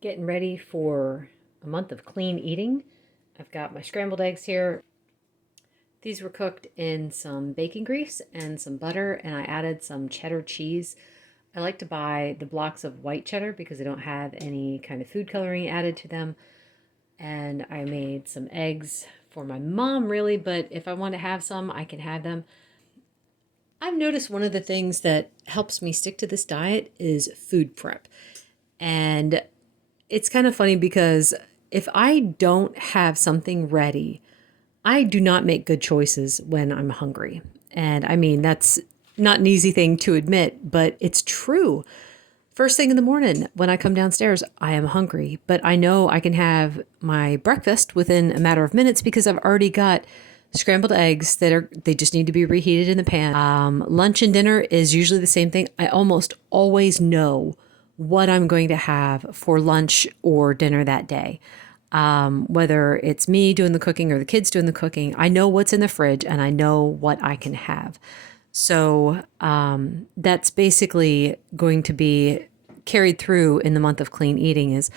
Getting ready for a month of clean eating. I've got my scrambled eggs here. These were cooked in some bacon grease and some butter, and I added some cheddar cheese. I like to buy the blocks of white cheddar because they don't have any kind of food coloring added to them. And I made some eggs for my mom, really, but if I want to have some, I can have them. I've noticed one of the things that helps me stick to this diet is food prep. And it's kind of funny because if I don't have something ready, I do not make good choices when I'm hungry. And I mean, that's not an easy thing to admit, but it's true. First thing in the morning, when I come downstairs, I am hungry, but I know I can have my breakfast within a matter of minutes because I've already got scrambled eggs they just need to be reheated in the pan. Lunch and dinner is usually the same thing. I almost always know what I'm going to have for lunch or dinner that day. Whether it's me doing the cooking or the kids doing the cooking, I know what's in the fridge and I know what I can have. So that's basically going to be carried through in the month of clean eating is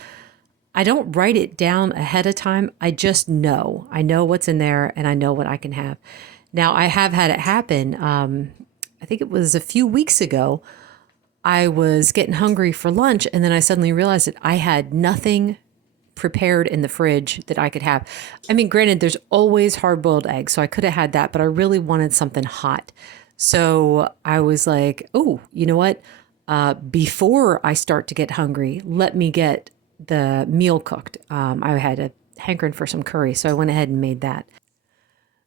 I don't write it down ahead of time. I just know. I know what's in there and I know what I can have. Now, I have had it happen. I think it was a few weeks ago. I was getting hungry for lunch and then I suddenly realized that I had nothing prepared in the fridge that I could have. I mean, granted, there's always hard-boiled eggs, so I could have had that, but I really wanted something hot. So I was like, oh, you know what? Before I start to get hungry, let me get the meal cooked. I had a hankering for some curry, so I went ahead and made that.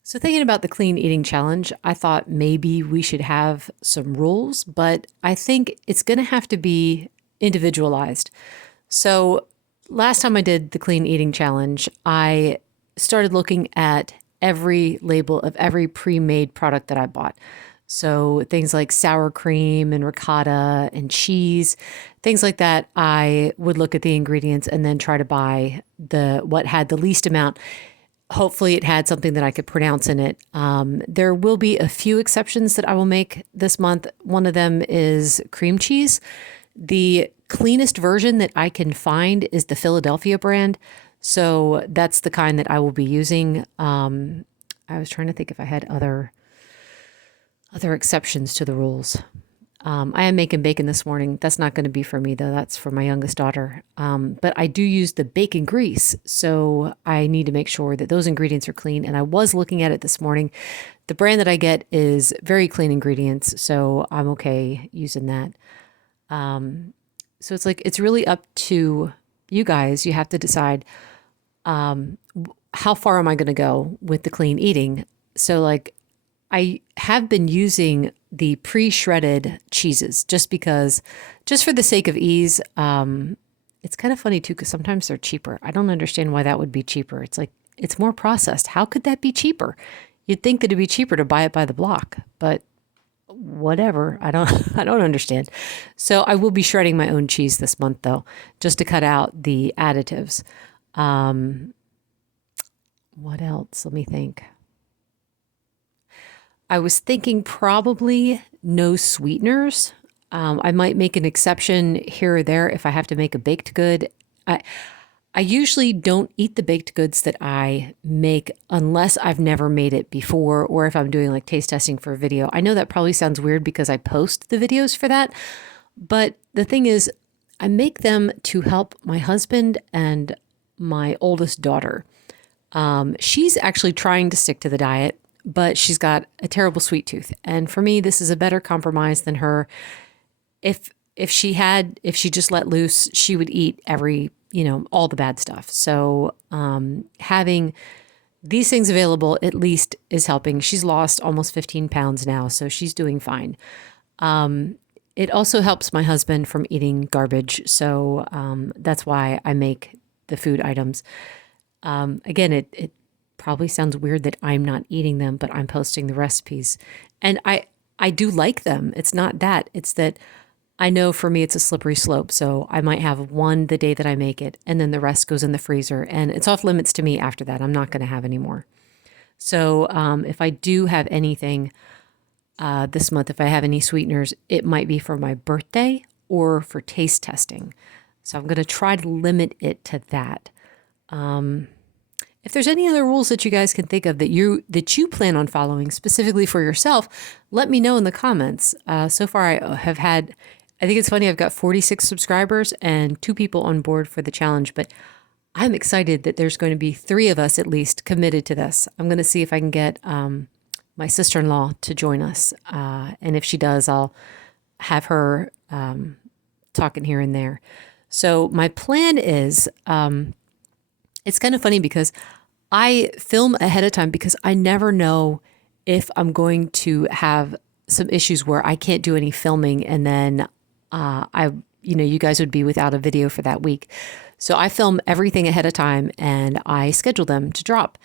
So thinking about the clean eating challenge, I thought maybe we should have some rules, but I think it's going to have to be individualized. So last time I did the clean eating challenge, I started looking at every label of every pre-made product that I bought. So things like sour cream and ricotta and cheese, things like that, I would look at the ingredients and then try to buy the what had the least amount. Hopefully it had something that I could pronounce in it. There will be a few exceptions that I will make this month. One of them is cream cheese. The cleanest version that I can find is the Philadelphia brand. So that's the kind that I will be using. I was trying to think if I had other exceptions to the rules. I am making bacon this morning. That's not going to be for me, though. That's for my youngest daughter. But I do use the bacon grease. So I need to make sure that those ingredients are clean. And I was looking at it this morning. The brand that I get is very clean ingredients. So I'm okay using that. So it's like, it's really up to you guys. You have to decide how far am I going to go with the clean eating? So like, I have been using the pre-shredded cheeses just for the sake of ease. It's kind of funny too, because sometimes they're cheaper. I don't understand why that would be cheaper. It's like, it's more processed. How could that be cheaper? You'd think that it'd be cheaper to buy it by the block, but whatever. I don't understand. So I will be shredding my own cheese this month though, just to cut out the additives. What else? Let me think. I was thinking probably no sweeteners. I might make an exception here or there if I have to make a baked good. I usually don't eat the baked goods that I make unless I've never made it before or if I'm doing like taste testing for a video. I know that probably sounds weird because I post the videos for that. But the thing is, I make them to help my husband and my oldest daughter. She's actually trying to stick to the diet, but she's got a terrible sweet tooth. And for me, this is a better compromise than her. If she just let loose, she would eat all the bad stuff. So having these things available at least is helping. She's lost almost 15 pounds now, so she's doing fine. It also helps my husband from eating garbage. So that's why I make the food items. Again, it probably sounds weird that I'm not eating them, but I'm posting the recipes. And I do like them. It's not that. It's that I know for me it's a slippery slope. So I might have one the day that I make it, and then the rest goes in the freezer. And it's off limits to me after that. I'm not going to have any more. So if I do have anything this month, if I have any sweeteners, it might be for my birthday or for taste testing. So I'm going to try to limit it to that. If there's any other rules that you guys can think of that you plan on following specifically for yourself, let me know in the comments. So far, I think it's funny, I've got 46 subscribers and 2 people on board for the challenge, but I'm excited that there's going to be 3 of us at least committed to this. I'm going to see if I can get my sister-in-law to join us. And if she does, I'll have her talking here and there. So my plan is, it's kind of funny because I film ahead of time because I never know if I'm going to have some issues where I can't do any filming and then you guys would be without a video for that week. So I film everything ahead of time and I schedule them to drop.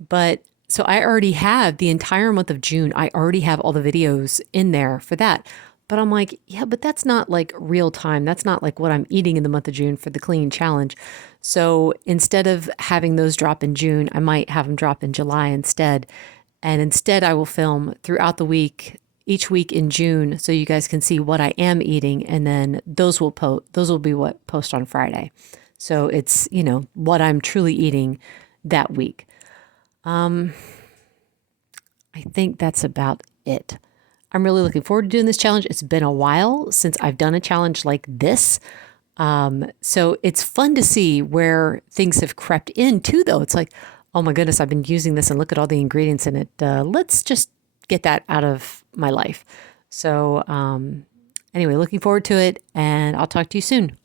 But so I already have the entire month of June. I already have all the videos in there for that. But I'm like, yeah, but that's not like real time. That's not like what I'm eating in the month of June for the clean challenge. So instead of having those drop in June, I might have them drop in July instead. And instead I will film throughout the week, each week in June, so you guys can see what I am eating. And then those will be what post on Friday. So it's, what I'm truly eating that week. I think that's about it. I'm really looking forward to doing this challenge. It's been a while since I've done a challenge like this. So it's fun to see where things have crept in too, though. It's like, oh my goodness, I've been using this and look at all the ingredients in it. Let's just get that out of my life. So anyway, looking forward to it, and I'll talk to you soon.